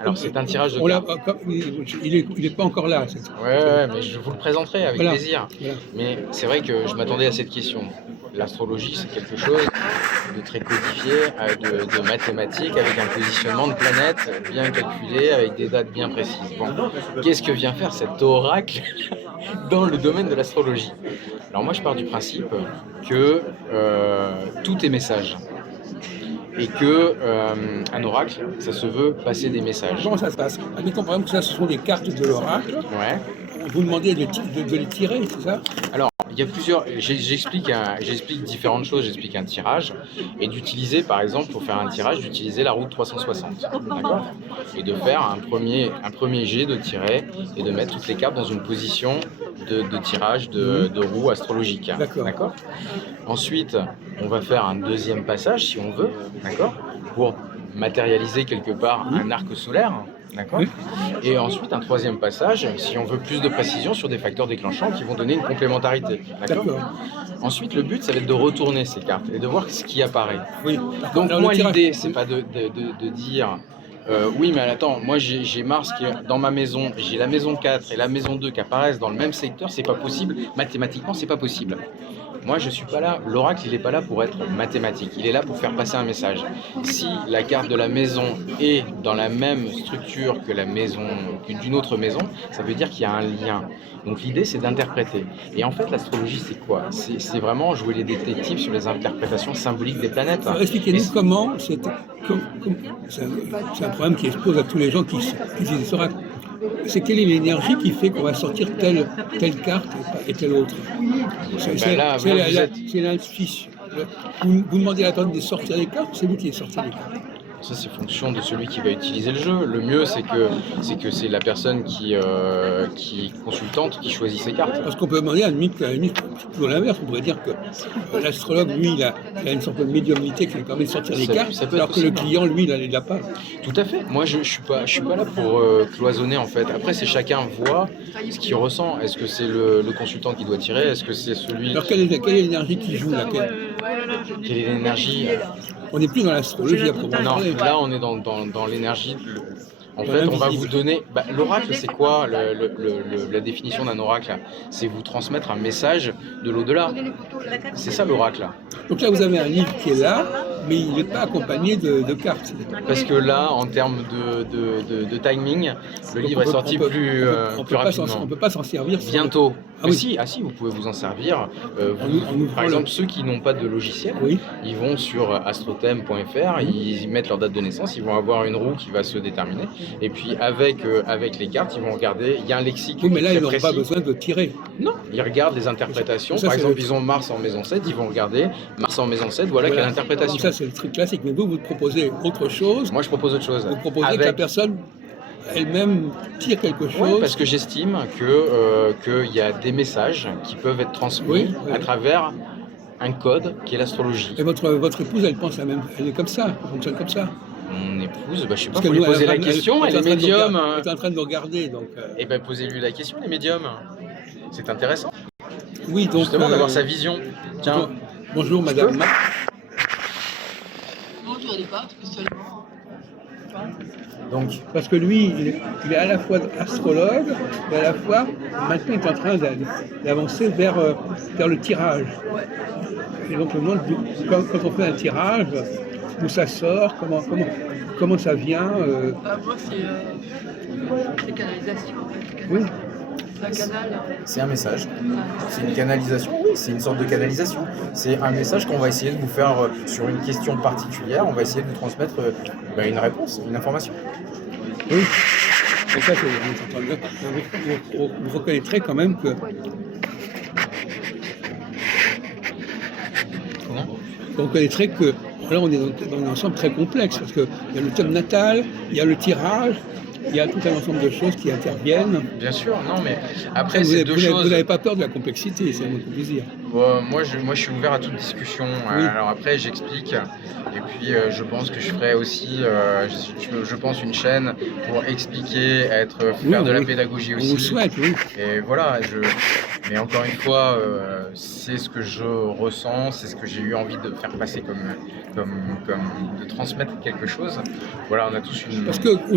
Alors, c'est un tirage de On l'a, cartes. il est pas encore là. Ouais, mais je vous le présenterai avec Voilà, plaisir. voilà. Mais c'est vrai que je m'attendais à cette question. L'astrologie, c'est quelque chose de très codifié, de mathématiques, avec un positionnement de planètes bien calculé, avec des dates bien précises. Bon, qu'est-ce que vient faire cet oracle dans le domaine de l'astrologie? Alors moi, je pars du principe que tout est message. Et que un oracle, ça se veut passer des messages. Comment ça se passe? Admettons par exemple que ça, ce sont des cartes de l'oracle. Ouais. Vous demandez de les tirer, c'est ça? Alors, il y a plusieurs. J'explique différentes choses. J'explique un tirage et d'utiliser, par exemple, pour faire un tirage, d'utiliser la route 360. D'accord? Et de faire un premier jet de tirer et de mettre toutes les cartes dans une position de tirage de roue astrologique. D'accord. Ensuite, on va faire un deuxième passage, si on veut, d'accord, pour matérialiser quelque part un arc solaire. D'accord. Oui. Et ensuite, un troisième passage, si on veut plus de précision sur des facteurs déclenchants qui vont donner une complémentarité. D'accord. Ensuite, le but, ça va être de retourner ces cartes et de voir ce qui apparaît. Oui. Donc, Alors, moi, le tirage. l'idée, c'est pas de dire oui, mais attends, moi j'ai Mars qui est dans ma maison, j'ai la maison 4 et la maison 2 qui apparaissent dans le même secteur, c'est pas possible. Mathématiquement, c'est pas possible. Moi, je suis pas là, l'oracle, il est pas là pour être mathématique, il est là pour faire passer un message. Si la carte de la maison est dans la même structure que la maison, d'une autre maison, ça veut dire qu'il y a un lien. Donc l'idée, c'est d'interpréter. Et en fait, l'astrologie, c'est quoi? C'est vraiment jouer les détectives sur les interprétations symboliques des planètes. Alors, expliquez-nous comment c'est un problème qui expose à tous les gens qui utilisent ce oracle. C'est quelle est l'énergie qui fait qu'on va sortir telle carte et telle autre? C'est l'intuition. Vous demandez à la personne de sortir les cartes, c'est vous qui les sortez les cartes. Ça, c'est fonction de celui qui va utiliser le jeu. Le mieux, c'est que c'est la personne qui est consultante qui choisit ses cartes. Parce qu'on peut demander à la limite plutôt l'inverse. On pourrait dire que l'astrologue, lui, il a une sorte de médiumnité qui lui permet de sortir les cartes, alors que le client, lui, il l'a pas. Tout à fait. Moi, je suis pas là pour cloisonner, en fait. Après, c'est chacun voit ce qu'il ressent. Est-ce que c'est le consultant qui doit tirer? Est-ce que c'est celui... Alors, quelle est l'énergie qui joue là? Quelle est l'énergie? On n'est plus dans l'astrologie à proprement parler. Non, là, on est dans l'énergie. En fait, on va vous donner... l'oracle, c'est quoi la définition d'un oracle? C'est vous transmettre un message de l'au-delà. C'est ça, l'oracle. Donc là, vous avez un livre qui est là, mais il n'est pas accompagné de cartes. Parce que là, en termes de timing, le livre est sorti plus rapidement. On ne peut pas s'en servir. Bientôt. Ah oui. Si, vous pouvez vous en servir. Par exemple, ceux qui n'ont pas de logiciel, ils vont sur astrothème.fr, ils mettent leur date de naissance, ils vont avoir une roue qui va se déterminer. Et puis avec les cartes, ils vont regarder, il y a un lexique. Oui, mais là, ils n'auront pas besoin de tirer. Non, ils regardent les interprétations. Par exemple, ils ont Mars en maison 7, ils vont regarder Mars en maison 7, voilà quelle interprétation. Ça, c'est le truc classique. Mais vous proposez autre chose. Moi, je propose autre chose. Vous proposez que la personne elle-même tire quelque chose. Oui, parce que j'estime qu'il y a des messages qui peuvent être transmis à travers un code qui est l'astrologie. Et votre épouse, elle pense la même, elle est comme ça, elle fonctionne comme ça. Mon épouse, je sais pas, faut lui poser la question, elle est médium. Elle est en train de nous regarder, donc... Eh ben, posez-lui la question, les médiums. C'est intéressant. Oui, donc... Justement, d'avoir sa vision. Tiens. Bonjour, madame. Bonjour, il est pas spécialement. Donc, parce que lui, il est à la fois astrologue, et à la fois, maintenant, il est en train d'avancer vers le tirage. Et donc, le monde, quand on fait un tirage, d'où ça sort, comment ça vient Moi, c'est canalisation. Oui. Un canal. C'est un message, c'est une canalisation, oui, c'est une sorte de canalisation. C'est un message qu'on va essayer de vous faire sur une question particulière, on va essayer de vous transmettre une réponse, une information. Oui, et ça, vous reconnaîtrez quand même que... Comment? Vous reconnaîtrez que là, on est dans un ensemble très complexe, parce qu'il y a le thème natal, il y a le tirage, il y a tout un ensemble de choses qui interviennent. Bien sûr, non, mais après, c'est deux choses. Vous n'avez pas peur de la complexité, c'est mon plaisir. Moi, je suis ouvert à toute discussion. Oui. Alors après, j'explique. Et puis, je pense que je ferai aussi, je pense, une chaîne pour expliquer, faire de la pédagogie aussi. On vous souhaite, oui. Et voilà, mais encore une fois, c'est ce que je ressens, c'est ce que j'ai eu envie de faire passer de transmettre quelque chose. Voilà, on a tous une... Parce que